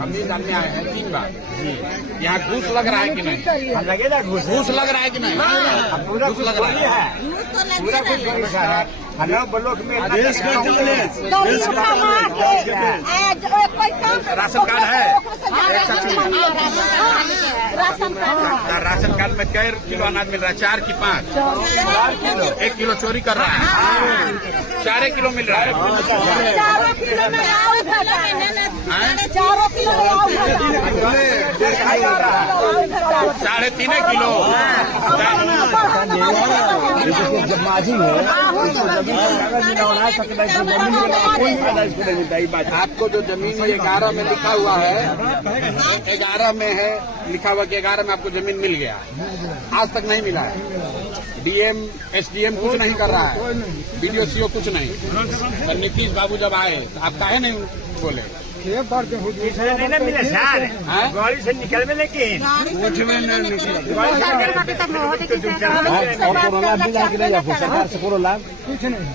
हम ये जानने आए हैं 3 बार जी। यहाँ घूस लग रहा है कि नहीं? लगेगा घूस लग रहा है कि नहीं? पूरा घूस लग रहा है। पूरा कुछ भरोसा है। ब्लॉक में राशन कार्ड है? राशन कार्ड में कै किलो अनाज मिल रहा है? 4 की 5? 1 किलो चोरी कर रहा है। 4 किलो मिल रहा है। 3.5 किलो। जब माझी है आपको जो जमीन 11 में लिखा हुआ है, 11 में है लिखा हुआ कि 11 में आपको जमीन मिल गया, आज तक नहीं मिला है। डीएम एसडीएम कुछ नहीं कर रहा है, बीडीओ सीओ कुछ नहीं। और नीतीश बाबू जब आए तो आप काहे नहीं बोले? नहीं मिले सर, गाड़ी से निकल में लेकिन सरकार से पूरा लाभ कुछ नहीं।